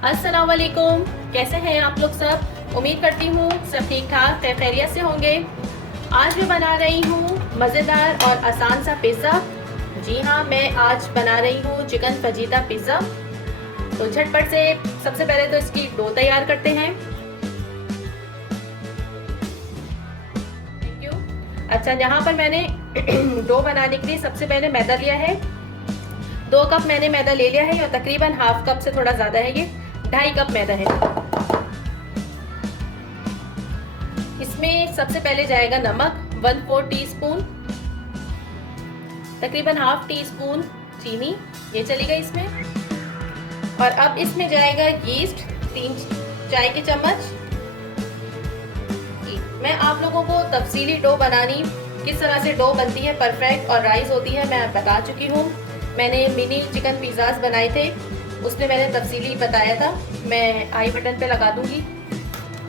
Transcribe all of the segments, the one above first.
अस्सलाम वालेकुम। कैसे हैं आप लोग सब? उम्मीद करती हूँ सब ठीक ठाक खैरियत से होंगे। आज मैं बना रही हूँ मज़ेदार और आसान सा पिज़्ज़ा। जी हाँ, मैं आज बना रही हूँ चिकन फजीता पिज़्ज़ा। तो झटपट से सबसे पहले तो इसकी डो तैयार करते हैं। Thank you. अच्छा, यहाँ पर मैंने डो बनाने के लिए सबसे पहले मैदा लिया है। 2 कप मैंने मैदा ले लिया है और तकरीबन हाफ कप से थोड़ा ज़्यादा है, ये 2.5 कप मैदा है। इसमें सबसे पहले जाएगा नमक 1/4 टीस्पून, तकरीबन हाफ टी स्पून चीनी, ये चलेगा इसमें। और अब इसमें जाएगा यीस्ट 3 चाय के चम्मच। मैं आप लोगों को तफसीली डो बनानी, किस तरह से डो बनती है परफेक्ट और राइस होती है, मैं बता चुकी हूँ। मैंने मिनी चिकन पिज़्ज़ास बनाए थे, उसमें मैंने तफसीली बताया था। मैं आई बटन पे लगा दूंगी,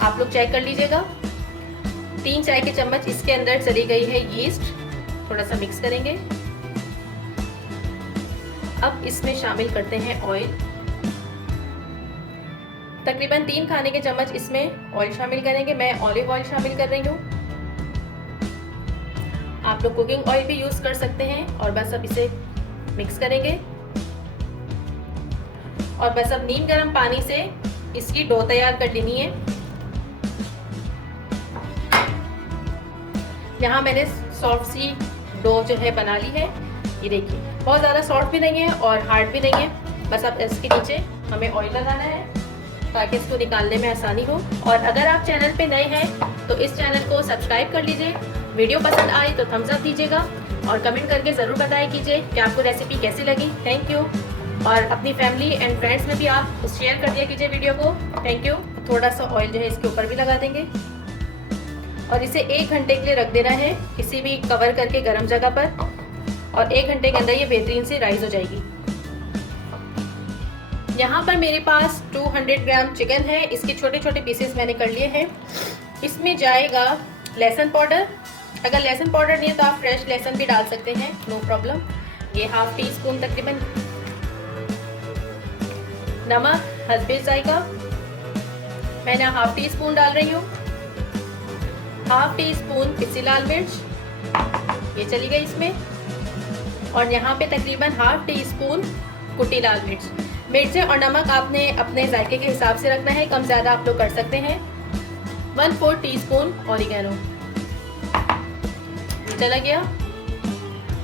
आप लोग चेक कर लीजिएगा। 3 चाय के चम्मच इसके अंदर चली गई है यीस्ट। थोड़ा सा मिक्स करेंगे। अब इसमें शामिल करते हैं ऑयल, तकरीबन 3 खाने के चम्मच इसमें ऑयल शामिल करेंगे। मैं ऑलिव ऑयल शामिल कर रही हूँ, आप लोग कुकिंग ऑयल भी यूज़ कर सकते हैं। और बस अब इसे मिक्स करेंगे और बस अब नीम गर्म पानी से इसकी डो तैयार कर लेनी है। यहाँ मैंने सॉफ्ट सी डो जो है बना ली है, ये देखिए, बहुत ज़्यादा सॉफ्ट भी नहीं है और हार्ड भी नहीं है। बस अब इसके नीचे हमें ऑयल लगाना है ताकि इसको निकालने में आसानी हो। और अगर आप चैनल पे नए हैं तो इस चैनल को सब्सक्राइब कर लीजिए। वीडियो पसंद आए तो थम्स अप दीजिएगा और कमेंट करके ज़रूर बताएं कीजिए कि आपको रेसिपी कैसी लगी। Thank you. और अपनी फैमिली एंड फ्रेंड्स में भी आप शेयर कर दिया कीजिए वीडियो को। Thank you. थोड़ा सा ऑयल जो है इसके ऊपर भी लगा देंगे और इसे 1 घंटे के लिए रख देना है किसी भी कवर करके गर्म जगह पर। और 1 घंटे के अंदर ये बेहतरीन से राइस हो जाएगी। यहाँ पर मेरे पास 200 ग्राम चिकन है, इसके छोटे छोटे पीसेस मैंने कर लिए हैं। इसमें जाएगा लहसुन पाउडर, अगर लहसुन पाउडर नहीं है तो आप फ्रेश लहसुन भी डाल सकते हैं, नो प्रॉब्लम। ये हाफ टी स्पून तकरीबन। नमक हस्बे जायका मैंने हाफ टी स्पून डाल रही हूँ। हाफ टी स्पून पिसी लाल मिर्च, ये चली गई इसमें। और यहाँ पे तकरीबन हाफ टी स्पून कुटी लाल मिर्च। मिर्चें और नमक आपने अपने जायके के हिसाब से रखना है, कम ज़्यादा आप लोग कर सकते हैं। 1/4 टीस्पून ऑरिगेनो, ये चला गया।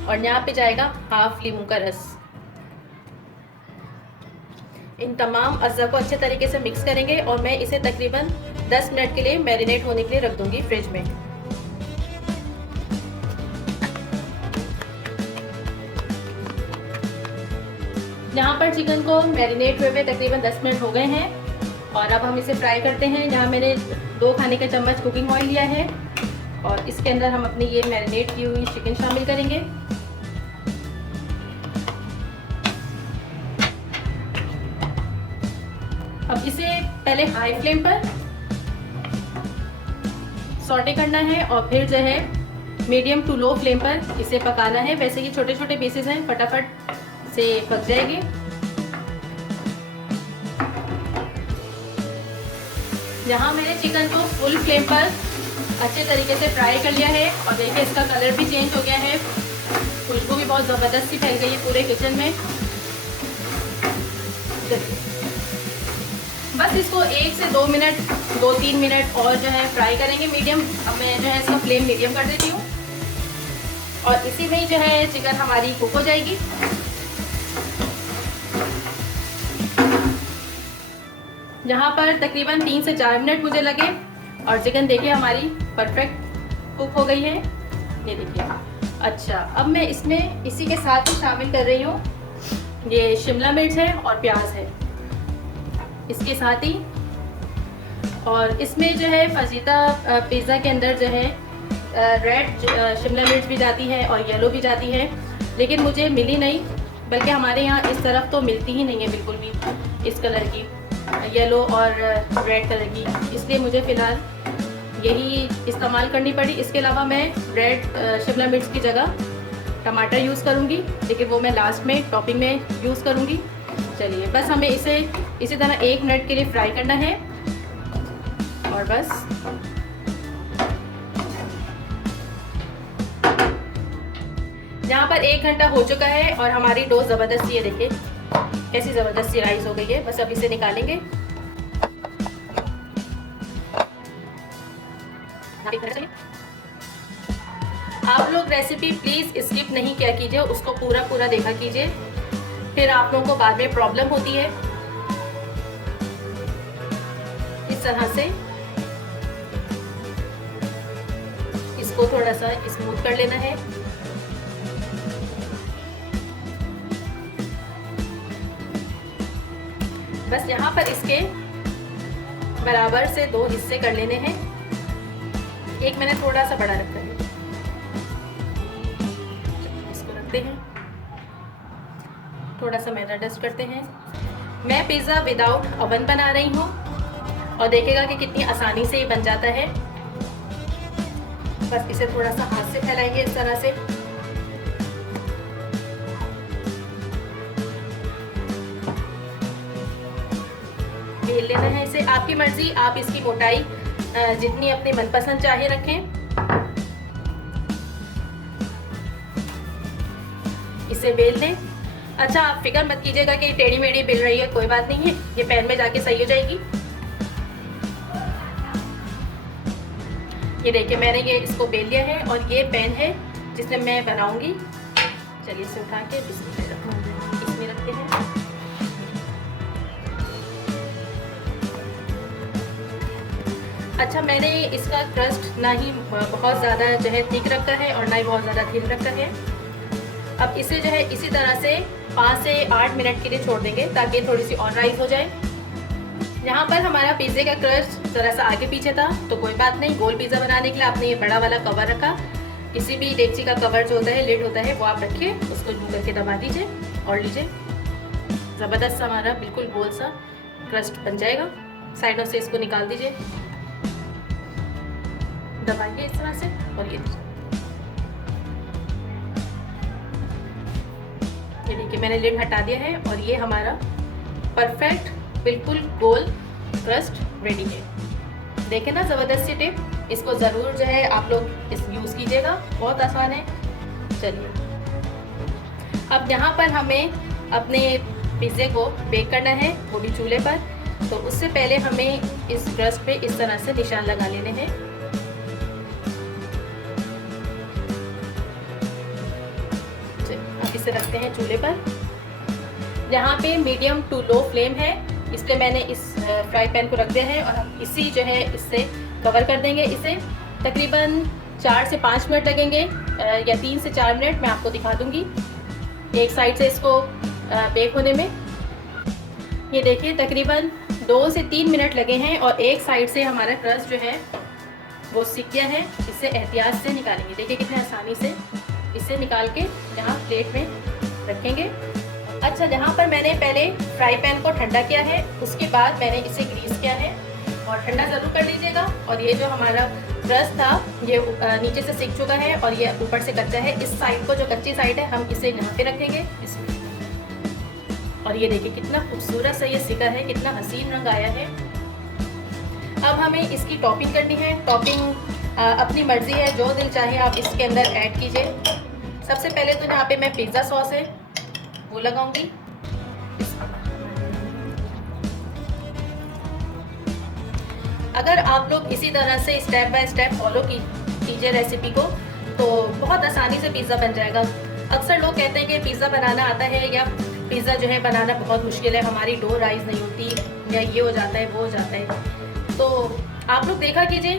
और यहाँ पे जाएगा हाफ लीमू का रस। इन तमाम अज़्ज़ा को अच्छे तरीके से मिक्स करेंगे और मैं इसे तकरीबन 10 मिनट के लिए मैरिनेट होने के लिए रख दूंगी फ्रिज में। यहाँ पर चिकन को मैरिनेट हुए तकरीबन 10 मिनट हो गए हैं और अब हम इसे फ्राई करते हैं। यहाँ मैंने 2 खाने के चम्मच कुकिंग ऑयल लिया है और इसके अंदर हम अपनी ये मैरिनेट की हुई चिकन शामिल करेंगे। अब इसे पहले हाई फ्लेम पर सॉटे करना है और फिर जो है मीडियम टू लो फ्लेम पर इसे पकाना है। वैसे ये छोटे छोटे पीसेस हैं, फटाफट से पक जाएगी। यहाँ मैंने चिकन को फुल फ्लेम पर अच्छे तरीके से फ्राई कर लिया है और देखिए इसका कलर भी चेंज हो गया है, खुशबू भी बहुत ज़बरदस्त सी फैल गई है पूरे किचन में। बस इसको 1 से 2 मिनट 2-3 मिनट और जो है फ्राई करेंगे मीडियम। अब मैं जो है इसका फ्लेम मीडियम कर देती हूँ और इसी में ही जो है चिकन हमारी कुक हो जाएगी। यहाँ पर तकरीबन 3 से 4 मिनट मुझे लगे और चिकन देखिए हमारी परफेक्ट कुक हो गई है, ये देखिए। अच्छा, अब मैं इसमें इसी के साथ ही शामिल कर रही हूँ ये शिमला मिर्च है और प्याज है इसके साथ ही। और इसमें जो है फजीता पिज़्ज़ा के अंदर जो है रेड शिमला मिर्च भी जाती है और येलो भी जाती है, लेकिन मुझे मिली नहीं, बल्कि हमारे यहाँ इस तरफ तो मिलती ही नहीं है बिल्कुल भी इस कलर की, येलो और रेड कलर की, इसलिए मुझे फ़िलहाल यही इस्तेमाल करनी पड़ी। इसके अलावा मैं रेड शिमला मिर्च की जगह टमाटर यूज़ करूँगी, लेकिन वो मैं लास्ट में टॉपिंग में यूज़ करूँगी। चलिए बस हमें इसे इसी तरह 1 मिनट के लिए फ्राई करना है और बस। यहाँ पर 1 घंटा हो चुका है और हमारी डो ज़बरदस्ती है, देखिए कैसी ज़बरदस्ती राइस हो गई है। बस अब इसे निकालेंगे। आप लोग रेसिपी प्लीज़ स्किप नहीं किया कीजिए, उसको पूरा देखा कीजिए, फिर आप लोगों को बाद में प्रॉब्लम होती है। इस तरह से इसको थोड़ा सा स्मूथ कर लेना है। बस यहाँ पर इसके बराबर से 2 हिस्से कर लेने हैं। एक मैंने थोड़ा सा बड़ा रखा है, इसको रखते हैं। थोड़ा सा मैदा डस्ट करते हैं। मैं पिज़्ज़ा विदाउट ओवन बना रही हूँ और देखिएगा कि कितनी आसानी से ये बन जाता है। बस इसे थोड़ा सा हाथ से फैलाएंगे इस तरह से। बेल लेना है इसे। आपकी मर्जी, आप इसकी मोटाई जितनी अपनी मनपसंद चाहे रखें। इसे बेल लें। अच्छा, आप फिक्र मत कीजिएगा कि टेढ़ी मेढ़ी बेल रही है, कोई बात नहीं है, ये पैन में जाके सही हो जाएगी। ये देखिए मैंने ये इसको बेल लिया है और ये पैन है जिसमें मैं बनाऊंगी। चलिए इसे उठा के इसमें रखते हैं। अच्छा, मैंने इसका क्रस्ट ना ही बहुत ज़्यादा जो है थिक रखा है और ना ही बहुत ज़्यादा थिन रखा है। अब इसे जो है इसी तरह से 5 से 8 मिनट के लिए छोड़ देंगे ताकि थोड़ी सी और राइस हो जाए। यहाँ पर हमारा पिज़्ज़े का क्रस्ट ज़रा सा आगे पीछे था तो कोई बात नहीं। गोल पिज़्ज़ा बनाने के लिए आपने ये बड़ा वाला कवर रखा। किसी भी डेगची का कवर जो होता है, लिड होता है, वो आप रखिए, उसको यूँ करके दबा दीजिए और लीजिए। ज़बरदस्त हमारा बिल्कुल गोल सा क्रस्ट बन जाएगा। साइडों से इसको निकाल दीजिए, दबाइए इस तरह से और ये देखिए मैंने लिड हटा दिया है और ये हमारा परफेक्ट बिल्कुल गोल क्रस्ट रेडी है। देखें ना ज़बरदस्त सी टिप, इसको ज़रूर जो है आप लोग इस यूज़ कीजिएगा, बहुत आसान है। चलिए अब यहाँ पर हमें अपने पिज़्ज़े को बेक करना है, वो भी चूल्हे पर। तो उससे पहले हमें इस क्रस्ट पे इस तरह से निशान लगा लेने हैं। इसे रखते हैं चूल्हे पर। यहाँ पे मीडियम टू लो फ्लेम है, इसलिए मैंने इस फ्राई पैन को रख दिया है और हम इसी जो है इससे कवर कर देंगे। इसे तकरीबन 4 से 5 मिनट लगेंगे या 3 से 4 मिनट, मैं आपको दिखा दूंगी एक साइड से इसको बेक होने में। ये देखिए तकरीबन 2 से 3 मिनट लगे हैं और एक साइड से हमारा क्रस्ट जो है वो सिक गया है। इसे एहतियात से निकालेंगे। देखिए कितने आसानी से इसे निकाल के यहाँ प्लेट में रखेंगे। अच्छा, जहाँ पर मैंने पहले फ्राई पैन को ठंडा किया है, उसके बाद मैंने इसे ग्रीस किया है और ठंडा ज़रूर कर लीजिएगा। और ये जो हमारा क्रस्ट था ये नीचे से सिक चुका है और ये ऊपर से कच्चा है। इस साइड को, जो कच्ची साइड है, हम इसे यहाँ पे रखेंगे और ये देखिए कितना खूबसूरत सा ये सिका है, कितना हसीन रंग आया है। अब हमें इसकी टॉपिंग करनी है। टॉपिंग अपनी मर्जी है, जो दिल चाहे आप इसके अंदर ऐड कीजिए। सबसे पहले तो यहाँ पे मैं पिज़्ज़ा सॉस है वो लगाऊंगी। अगर आप लोग इसी तरह से स्टेप बाय स्टेप फॉलो कीजिए रेसिपी को तो बहुत आसानी से पिज़्ज़ा बन जाएगा। अक्सर लोग कहते हैं कि पिज़्ज़ा बनाना आता है या पिज़्ज़ा जो है बनाना बहुत मुश्किल है, हमारी डो राइस नहीं होती या ये हो जाता है वो हो जाता है। तो आप लोग देखा कीजिए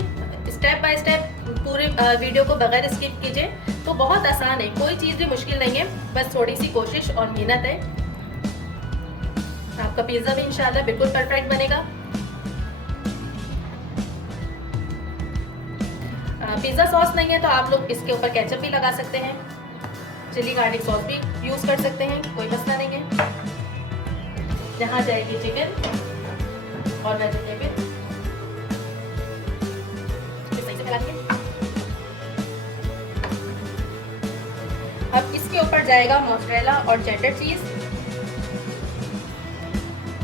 स्टेप बाय स्टेप, पूरे वीडियो को बगैर स्किप कीजिए, तो बहुत आसान है, कोई चीज़ भी मुश्किल नहीं है, बस थोड़ी सी कोशिश और मेहनत है। आपका पिज़्ज़ा भी इंशाल्लाह बिल्कुल परफेक्ट बनेगा। पिज़्ज़ा सॉस नहीं है तो आप लोग इसके ऊपर केचप भी लगा सकते हैं, चिली गार्लिक सॉस भी यूज़ कर सकते हैं, कोई मसला नहीं है। यहाँ जाएगी चिकन और वेजिटेबल, सही से फैला दिए। अब इसके ऊपर जाएगा मोज़रेला और चेडर चीज़।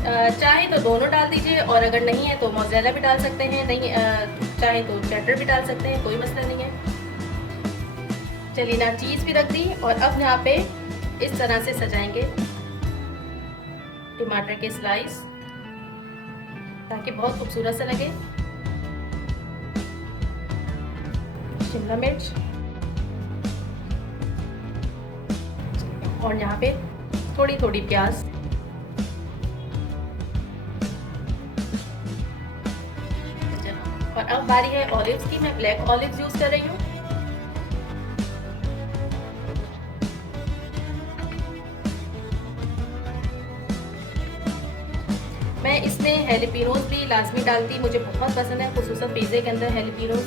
चाहे तो दोनों डाल दीजिए, और अगर नहीं है तो मोज़रेला भी डाल सकते हैं, नहीं चाहे तो चेडर भी डाल सकते हैं, कोई मसला नहीं है। चलिए ना, चीज़ भी रख दी, और अब यहाँ पे इस तरह से सजाएंगे टमाटर के स्लाइस, ताकि बहुत खूबसूरत सा लगे। शिमला मिर्च, और यहाँ पे थोड़ी थोड़ी प्याज। और अब बारी है ऑलिव्स की। मैं ब्लैक ऑलिव्स यूज कर रही हूँ। मैं इसमें हेलिपिनोज भी लाजमी डालती, मुझे बहुत पसंद है, खुसूसन पिज़्ज़े के अंदर हेलिपिनोज,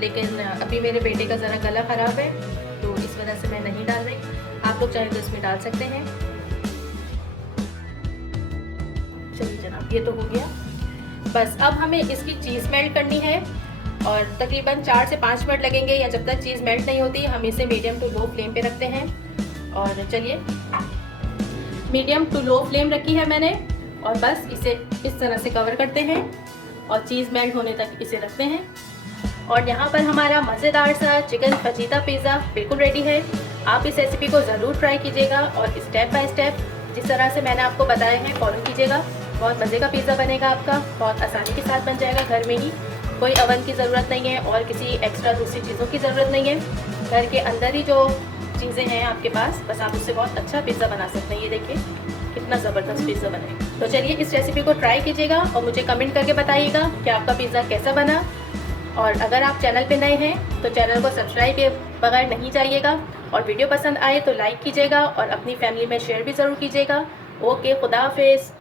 लेकिन अभी मेरे बेटे का ज़रा गला ख़राब है तो इस वजह से मैं नहीं डाल रही। आप लोग चाहें तो इसमें डाल सकते हैं। चलिए जनाब, ये तो हो गया। बस अब हमें इसकी चीज़ मेल्ट करनी है, और तकरीबन 4 से 5 मिनट लगेंगे, या जब तक चीज़ मेल्ट नहीं होती हम इसे मीडियम टू लो फ्लेम पे रखते हैं। और चलिए, मीडियम टू लो फ्लेम रखी है मैंने, और बस इसे इस तरह से कवर करते हैं और चीज़ मेल्ट होने तक इसे रखते हैं। और यहाँ पर हमारा मज़ेदार सा चिकन फजीता पिज़्ज़ा बिल्कुल रेडी है। आप इस रेसिपी को ज़रूर ट्राई कीजिएगा, और स्टेप बाय स्टेप जिस तरह से मैंने आपको बताया है फॉलो कीजिएगा। बहुत मज़े का पिज़्ज़ा बनेगा आपका, बहुत आसानी के साथ बन जाएगा घर में ही। कोई ओवन की ज़रूरत नहीं है और किसी एक्स्ट्रा दूसरी चीज़ों की ज़रूरत नहीं है। घर के अंदर ही जो चीज़ें हैं आपके पास, बस आप उससे बहुत अच्छा पिज़्ज़ा बना सकते हैं। ये देखिए कितना ज़बरदस्त पिज़्ज़ा बनेगा। तो चलिए, इस रेसिपी को ट्राई कीजिएगा और मुझे कमेंट करके बताइएगा कि आपका पिज़्ज़ा कैसा बना। और अगर आप चैनल पे नए हैं तो चैनल को सब्सक्राइब किए बगैर नहीं जाइएगा, और वीडियो पसंद आए तो लाइक कीजिएगा और अपनी फैमिली में शेयर भी ज़रूर कीजिएगा। ओके, खुदा हाफिज़।